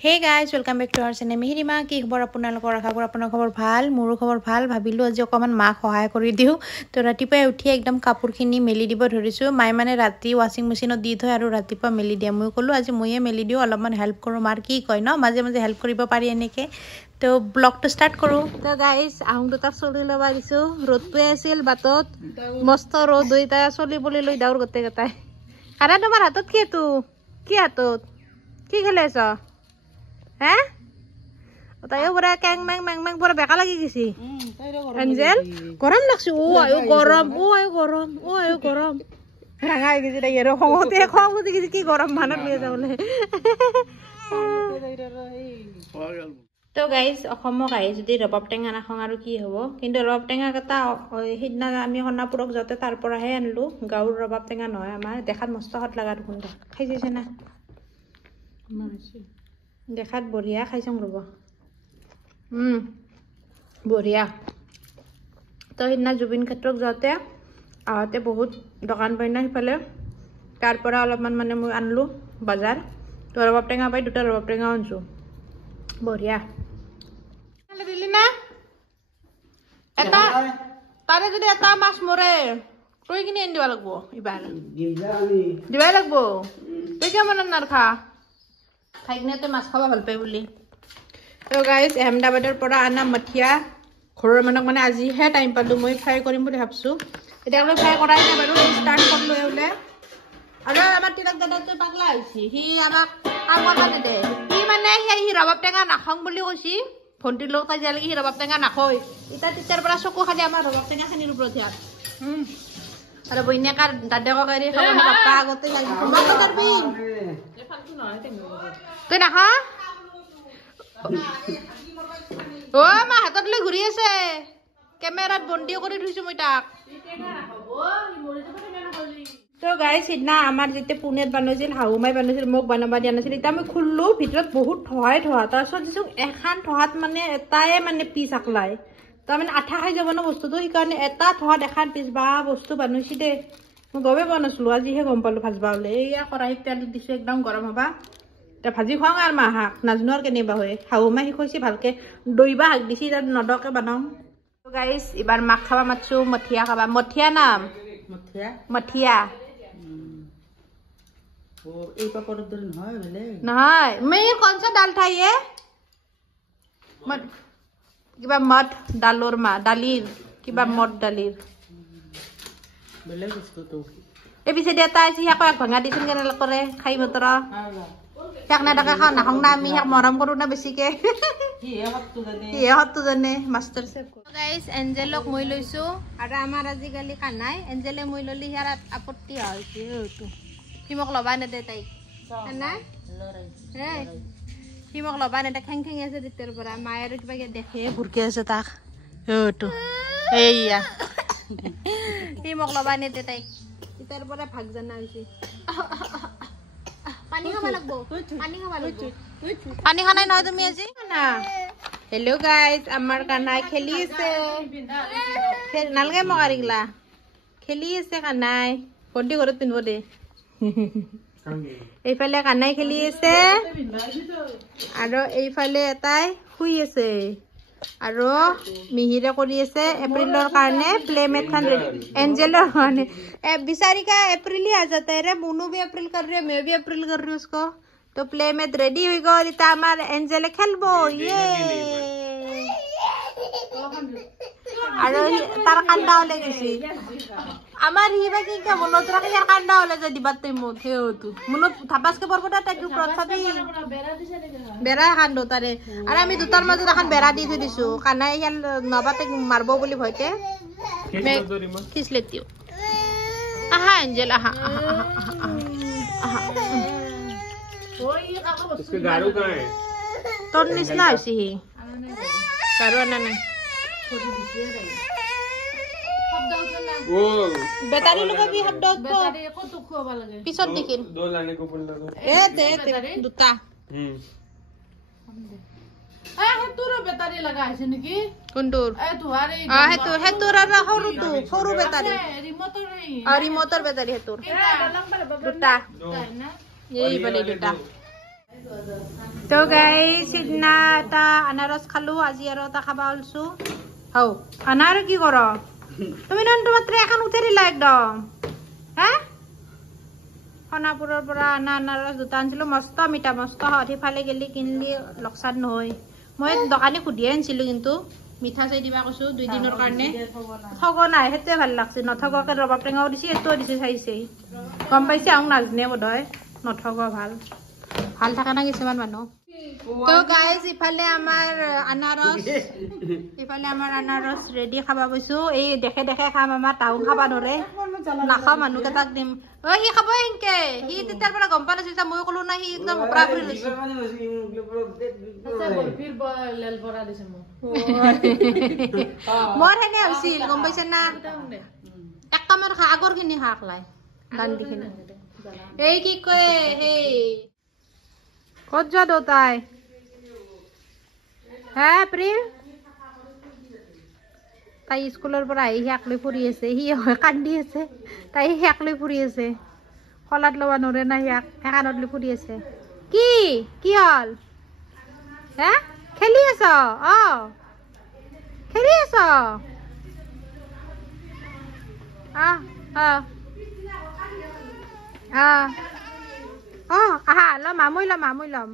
Hey guys, welcome back to our channel. Mihirima ki khobor apnalokor rakhabor apnar khobor bhal moru khobor bhal bhabilu aji okoman ma sahay kori diu to ratipai uthi ekdom kapur khini meli dibo dhorisu mai mane rati washing machine di thoi aru ratipa meli dia moi kolu aji moye meli diu alopman help koru mar ki koi no maje maje help koribo pari eneke to blog to start koru to guys ahung dutak soli loba disu rod tu asil batot mosto rod doita soli boli loi daur gote gatai kara tomar hatot ki hatot ki kheleso হ্যাঁ তাইও বড় ক্যাং ম্যাং ম্যাং ম্যাং বড় বেকা লাগি গেছি Angel গরম লাগছে ও আয়ো গরম রাঙা হয়ে গেছে তাইয়ের খংতে গেছে কি গরম মানত নিয়ে যাবলে তো গাইস অসমক আহি যদি ৰবাব টেঙা নাখাং আৰু কি হ'ব কিন্তু ৰবাব টেঙা এটা সিদিনা আমি সন্নাপুৰক যাওঁতে তাৰ পৰাহে আনলো গাঁৱৰ ৰবাব টেঙা নহয় আমাৰ দেখাত মস্ত হাত লাগা দেখোন খাইছে না দেখাত বঢ়িয়া খাইছং ৰব বঢ়িয়া তো সিদিনা জুবিন ক্ষেত্ৰক যাওঁতে আহোঁতে বহুত দোকান পাই না সিফালে তাৰ পৰা অলপমান মানে মই আনলো বজাৰ তো ৰবাব টেঙা পাই দুটা ৰবাব টেঙা আনছো বঢ়িয়া দিলি না এটা তাৰে যদি এটা মাছ মৰে তই কিনি আনি দিব লাগিব এইবাৰ দিবাই লাগিব তই কিয় মনত নাৰখা খাইকিনে মাছ খাব ভাল পাই বুলি তো গাইজ আহমেদাবাদৰ পৰা আনা মঠিয়া ঘৰৰ মানুহক মানে আজিহে টাইম পালো মই ফ্ৰাই কৰিম বুলি ভাবছো এতিয়া মই ফ্ৰাই কৰাই নাই বাৰু ষ্টাৰ্ট কৰিলো এওলে আৰু আমাৰ তিলক দাদাটো পাগলা হৈছে সি আমাক কাম কৰিব নিদে সি মানে সি ৰবাব টেঙা নাখাং বুলি কৈছি ভণ্টিৰ লগত কাজিয়া লাগি সি ৰবাব টেঙা নাখায় এতিয়া তেতিয়াৰ পৰা চকু খালি আমাৰ ৰবাব টেঙা খানিৰ ওপৰত ধ্যান আৰু বইনাকাৰ দাদাকক এৰি খাব নাপা আগতে লাগি তোমাক তাৰবি তুই নাখা ও মা হাতত লৈ ঘূৰি আছে কেমেৰাত বন্দী কৰি থৈছো মই তাক তো গাইজ সিদিনা আমাৰ যেতিয়া পুনেত বনাইছিল শাহুমাই বনাইছিল মোক বনাব দিয়া নাছিল এতিয়া মই খুললো ভিতৰত বহুত থোৱা তাৰপিছত দিছো এখন থোৱাত মানে এটাই মানে পিচ আকলাই তাৰমানে আঠা খাই যাব ন বস্তুটো সেইকাৰণে এটা থোৱাত এখন পিচ বা বস্তু বনাইছি দে মই গমে পোৱা নাছিলো আজিহে গম পালো ভাজবা বোলে এয়া কৰাহিত তেল দিছো একদম গৰম হবা এতিয়া ভাজি খুৱাওঁ আৰু মা শাক নাজানো আৰু কেনেবা হয় শাহুমাই শিকাইছে ভালকে দৈবা শাক দিছি তাত নদকে বনাওঁ গাইজ এবাৰ মাক খাবা মাতছো মঠিয়া খাবা মঠিয়া নাম মঠিয়া নহয় মই কনচা ডাল ঠাইয়ে কিবা মদ ডালৰ দালিৰ কিবা মদ দালিৰ এই পিছে দেউতা আছে সিয়াক ভঙা দিছিল কেনে কৰে খাই বতৰ সিয়াক নেদাকে খাওঁ নাখাওঁ না আমি সিয়াক মৰম কৰোঁ না বেছিকে সিহে সত্তু জানে মাষ্টাৰ চেফ গাইজ এঞ্জেলক মই লৈছো আৰু আমাৰ আজিকালি কানাই এঞ্জেলে মই ললি সিয়াৰ আপত্তি হৈছে সি মোক ল'বা নেদে তাইক কানাই সি মোক ল'বা নেদে খেং খেং আছে তেতিয়াৰ পৰা মায়ে আৰু কিবা দেখে ভুৰকে আছে তাক এইয়া সি মোক ল'বা নেদে তাইক তেতিয়াৰ পৰা ভাগ জানা হৈছে পানী খাব লাগিব পানী খানাই নহয় তুমি আজি হেল্ল' গাইজ আমাৰ কানাই খেলি আছে নালাগে মোক আৰিগলা খেলি আছে কানাই ভণ্টি ঘৰত পিন্ধিব দে এইফালে কানাই খেলি আছে আৰু এইফালে এটাই শুই আছে আৰু মিহিৰে কৰি আছে এপ্ৰিলৰ কাৰণে প্লেমেট খান एंजलर কাৰণে बेचारी का अप्रैल ही आ जाता है रे मोनू भी अप्रैल कर रही है मैं भी अप्रैल कर रही हूँ उसको तो प्लेमेट रेडी हुई गो इता हमार एंजल खेलबो ये আৰু তাৰ কান্দা হলে গৈছে আমাৰ হিবা কি কা মনত ৰাখি ইয়াৰ কান্দা হলে যে দিবাত তই মোক হেওটো মনত থাপাসকে পৰবটা তাক প্ৰথাবি বেৰা কান্দো তাৰে আৰু আমি দুটাৰ মাজত এখন বেৰা দি থৈ দিছো কানাই ইয়াৰ নবাতে মারবো বুলি ভয়তে मैं खींच लेती हूँ आहा एंजल आहा इसके गारू कहाँ है तो निस्ना ऐसी ही गारू आना नहीं वो बेतारी लोग भी हब डॉग तो पिसोत दिखिन दो लाने को बोल रहा ए ते दुता হেতুৰ বেটাৰী লগা আছে নেকি কোনটোৰ তুহাৰে হেতুৰ আৰু সৰু বেটাৰী ৰিমোটৰ বেটাৰী হেতুৰ দুটা এই বলে দুটা তো গাইজ সিদিনা এটা আনাৰস খালো আজি আৰু এটা খাবা ওলছো হও আনাৰ কি কৰ তুমি নন্তু মাত্ৰ এখন উঠে দিলা একদম হে সোণাপুৰৰ পৰা আনাৰস দুটা আনিছিলো মস্ত মিঠা মস্ত হত সিফালে গেলি কিনলি লোকচান নহয় মই দোকানী সুধিয়ে আনিছিলো কিন্তু মিঠা চাই দিবা কৈছো 2 দিনৰ কাৰণে ঠগ নাই হেতে ভাল লাগছে নঠগকে ৰবাব টেঙাও দিছি এটো দিছি চাইছে গম পাইছে আং নাজনে বদয় নঠগ ভাল ভাল থাকা না কিছুমান মানুহ তো গাইজ ইফালে আমাৰ আনাৰস ৰেডি খাবা গৈছো এই দেখে দেখে খাম আমাৰ টাউন খাবা নৰে নাখা মানুহ কেইটাক দিম ঐ সি খাব এনকে সি তেতিয়াৰ পৰা গম পা নাছিল মই কলো না সি একদম অপৰা কৰি লৈছে মোৰ হেনে হৈছিল গম পাইছে না এক কামৰ খা আগৰ খিনি খাক লাই গান্ধী খিনি এই কি কয় সেই ক'ত যোৱা দেউতাই হে প্ৰিল তাই স্কুলৰ পৰা আহি শাক লৈ ফুৰি আছে সি কান্দি আছে তাই শাক লৈ ফুৰি আছে শলাত ল'ব নোৱাৰে না শাক একানত লৈ ফুৰি আছে কি হ'ল হে খেলি আছ খেলি আছ আহা ল মামুই ল'ম